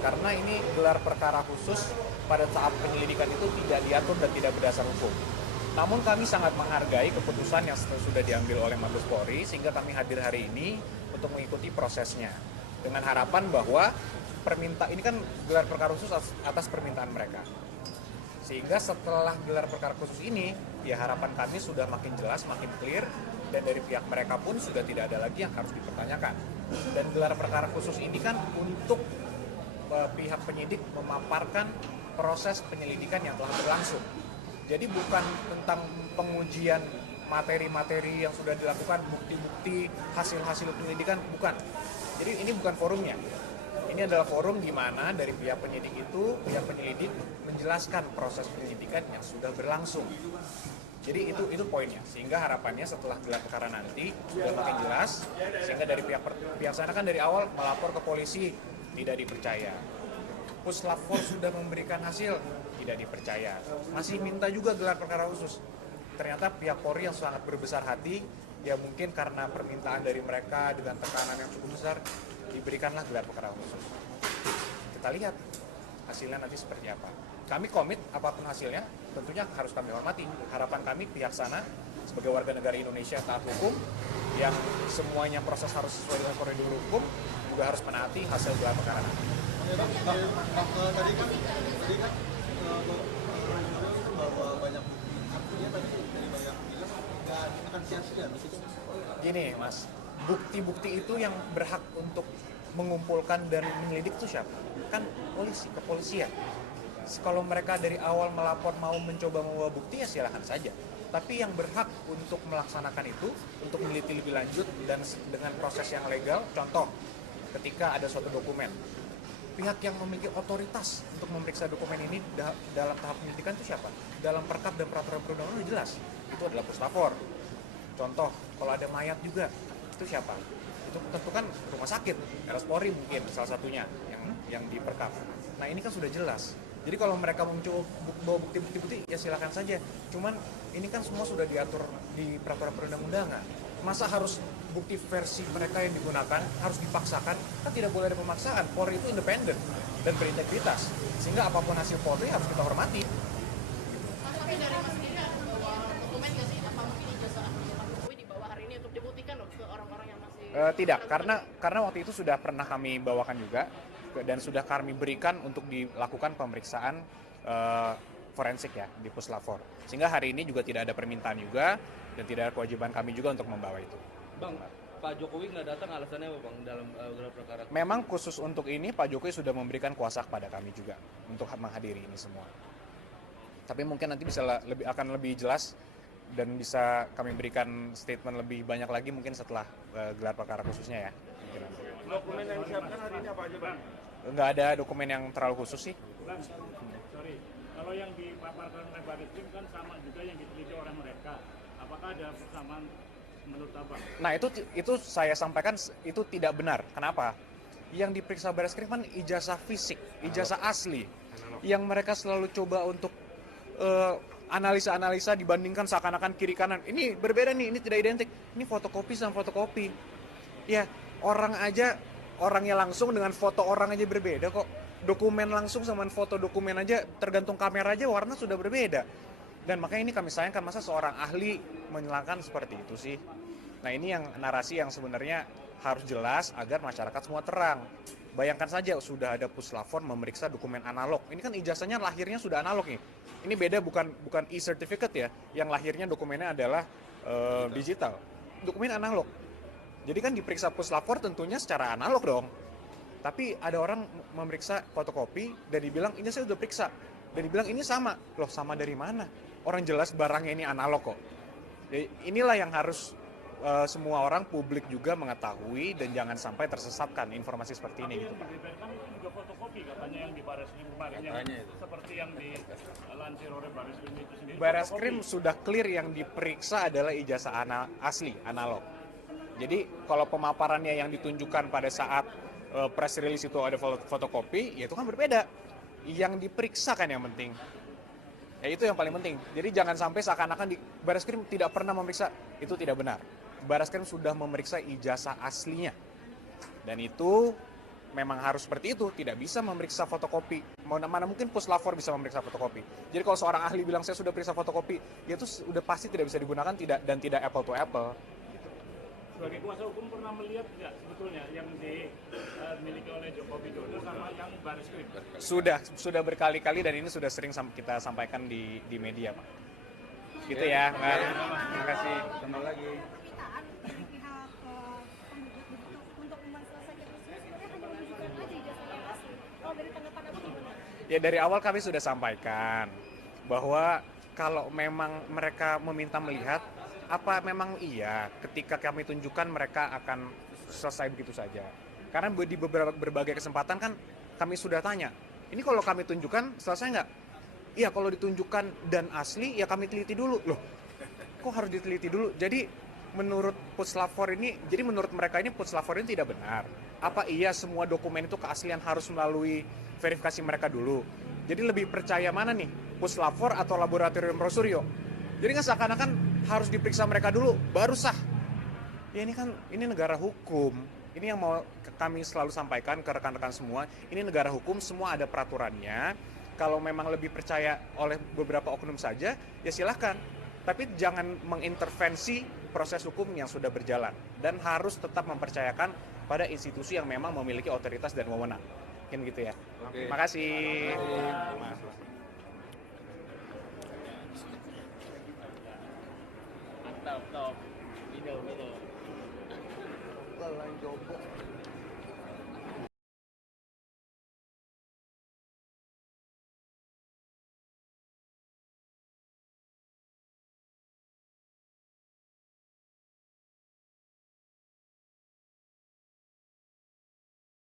karena ini gelar perkara khusus pada saat penyelidikan itu tidak diatur dan tidak berdasar hukum. Namun kami sangat menghargai keputusan yang sudah diambil oleh Mabes Polri sehingga kami hadir hari ini untuk mengikuti prosesnya dengan harapan bahwa ini kan gelar perkara khusus atas permintaan mereka. Sehingga setelah gelar perkara khusus ini, ya harapan kami sudah makin jelas, makin clear, dan dari pihak mereka pun sudah tidak ada lagi yang harus dipertanyakan. Dan gelar perkara khusus ini kan untuk pihak penyidik memaparkan proses penyelidikan yang telah berlangsung. Jadi bukan tentang pengujian materi-materi yang sudah dilakukan, bukti-bukti, hasil-hasil penyelidikan, bukan. Jadi ini bukan forumnya. Ini adalah forum di mana dari pihak penyidik itu, pihak penyelidik menjelaskan proses penyelidikan yang sudah berlangsung. Jadi itu poinnya. Sehingga harapannya setelah gelar perkara nanti sudah makin jelas, sehingga dari pihak sana kan dari awal melapor ke polisi tidak dipercaya. Puslap 4 sudah memberikan hasil tidak dipercaya. Masih minta juga gelar perkara khusus. Ternyata pihak Polri yang sangat berbesar hati, ya mungkin karena permintaan dari mereka dengan tekanan yang cukup besar, diberikanlah gelar perkara khusus. Kita lihat hasilnya nanti seperti apa. Kami komit apapun hasilnya, tentunya harus kami hormati. Harapan kami pihak sana sebagai warga negara Indonesia taat hukum, yang semuanya proses harus sesuai dengan koridor hukum, juga harus menaati hasil gelar perkara nanti. Tadi kan bahwa banyak bukti, artinya tadi dari banyak bilang nggak akan sia-sia begitu. Gini Mas, bukti-bukti itu yang berhak untuk mengumpulkan dan menyelidik itu siapa? Kan polisi, kepolisian. Kalau mereka dari awal melapor mau mencoba membawa bukti ya silahkan saja. Tapi yang berhak untuk melaksanakan itu, untuk meneliti lebih lanjut dan dengan proses yang legal, contoh ketika ada suatu dokumen, pihak yang memiliki otoritas untuk memeriksa dokumen ini dalam tahap penyelidikan itu siapa? Dalam perkap dan peraturan perundang-undangan jelas, itu adalah Puslapor. Contoh, kalau ada mayat juga, itu siapa? Itu tentu kan rumah sakit, RS Polri mungkin salah satunya yang diperkap. Nah ini kan sudah jelas. Jadi kalau mereka mencoba bawa bukti-bukti ya silakan saja. Cuman ini kan semua sudah diatur di peraturan perundang-undangan. Masa harus bukti versi mereka yang digunakan harus dipaksakan? Kan tidak boleh ada pemaksaan. Polri itu independen dan berintegritas. Sehingga apapun hasil Polri harus kita hormati. Tapi dari Mas sendiri ada bawa dokumen nggak sih? Apa mungkin ijazah ahli Pak Jokowi dibawa hari ini untuk dibuktikan loh ke orang-orang yang masih... Tidak, karena waktu itu sudah pernah kami bawakan juga dan sudah kami berikan untuk dilakukan pemeriksaan forensik ya di Puslap 4. Sehingga hari ini juga tidak ada permintaan juga dan tidak ada kewajiban kami juga untuk membawa itu. Bang, Pak Jokowi nggak datang alasannya apa Bang dalam gelar perkara? Memang khusus untuk ini Pak Jokowi sudah memberikan kuasa kepada kami juga untuk menghadiri ini semua. Tapi mungkin nanti akan lebih jelas dan bisa kami berikan statement lebih banyak lagi mungkin setelah gelar perkara khususnya ya. Dokumen yang disiapkan hari ini apa aja Bang? Nggak ada dokumen yang terlalu khusus sih. Bang, sorry. Kalau yang dipaparkan oleh Baris Krim kan sama juga yang diteliti oleh mereka. Apakah ada persamaan menurut Abang? Nah itu saya sampaikan itu tidak benar. Kenapa? Yang diperiksa Baris Krim kan ijazah fisik, ijazah asli. Yang mereka selalu coba untuk analisa-analisa dibandingkan seakan-akan kiri kanan. Ini berbeda nih, ini tidak identik. Ini fotokopi sama fotokopi. Ya, orangnya langsung dengan foto orang aja berbeda kok. Dokumen langsung sama foto dokumen aja, tergantung kamera aja warna sudah berbeda. Dan makanya ini kami sayangkan, masa seorang ahli menyelangkan seperti itu sih. Nah ini yang narasi yang sebenarnya harus jelas agar masyarakat semua terang. Bayangkan saja sudah ada Puslap 4 memeriksa dokumen analog. Ini kan ijazahnya lahirnya sudah analog nih. Ini beda bukan e-certificate ya, yang lahirnya dokumennya adalah digital. Dokumen analog. Jadi kan diperiksa Puslap 4 tentunya secara analog dong. Tapi ada orang memeriksa fotokopi dan dibilang ini saya udah periksa. Dan dibilang ini sama. Loh sama dari mana? Orang jelas barangnya ini analog kok. Jadi inilah yang harus semua orang publik juga mengetahui dan jangan sampai tersesatkan informasi seperti ini gitu Pak. Kan itu juga fotokopi katanya yang di Baris Krim kemarin yang seperti yang dilansir oleh Baris Krim itu sendiri. Baris Krim sudah clear yang diperiksa adalah ijazah asli analog. Jadi kalau pemaparannya yang ditunjukkan pada saat press release itu ada fotokopi, ya itu kan berbeda. Yang diperiksa kan yang penting. Ya itu yang paling penting. Jadi jangan sampai seakan-akan di Baris Krim tidak pernah memeriksa, itu tidak benar. Baris Krim sudah memeriksa ijazah aslinya. Dan itu memang harus seperti itu, tidak bisa memeriksa fotokopi. Mana mungkin puslapor bisa memeriksa fotokopi. Jadi kalau seorang ahli bilang saya sudah periksa fotokopi, ya itu sudah pasti tidak bisa digunakan dan tidak apple to apple. Sebagai kuasa hukum pernah melihat nggak sebetulnya yang dimiliki oleh Joko Widodo sama yang Baris Krim? Sudah berkali-kali dan ini sudah sering kita sampaikan di media, Pak. Gitu ya, Mbak. Terima kasih. Tambah lagi. Permintaan dari pihak penggugat begitu untuk menyelesaikan isu sebenarnya hanya menunjukkan aja ijazahnya asli. Kalau dari tanggapan Abang gimana? Ya dari awal kami sudah sampaikan bahwa kalau memang mereka meminta melihat, apa memang iya ketika kami tunjukkan mereka akan selesai begitu saja. Karena di berbagai kesempatan kan kami sudah tanya, ini kalau kami tunjukkan selesai nggak? Iya kalau ditunjukkan dan asli ya kami teliti dulu. Loh kok harus diteliti dulu? Jadi menurut puslapor ini, jadi menurut mereka ini puslapor ini tidak benar. Apa iya semua dokumen itu keaslian harus melalui verifikasi mereka dulu? Jadi lebih percaya mana nih, puslapor atau laboratorium Rosurio? Jadi kan seakan-akan harus diperiksa mereka dulu, baru sah. Ya ini negara hukum. Ini yang mau kami selalu sampaikan ke rekan-rekan semua. Ini negara hukum, semua ada peraturannya. Kalau memang lebih percaya oleh beberapa oknum saja, ya silahkan. Tapi jangan mengintervensi proses hukum yang sudah berjalan. Dan harus tetap mempercayakan pada institusi yang memang memiliki otoritas dan wewenang. Mungkin gitu ya. Terima kasih.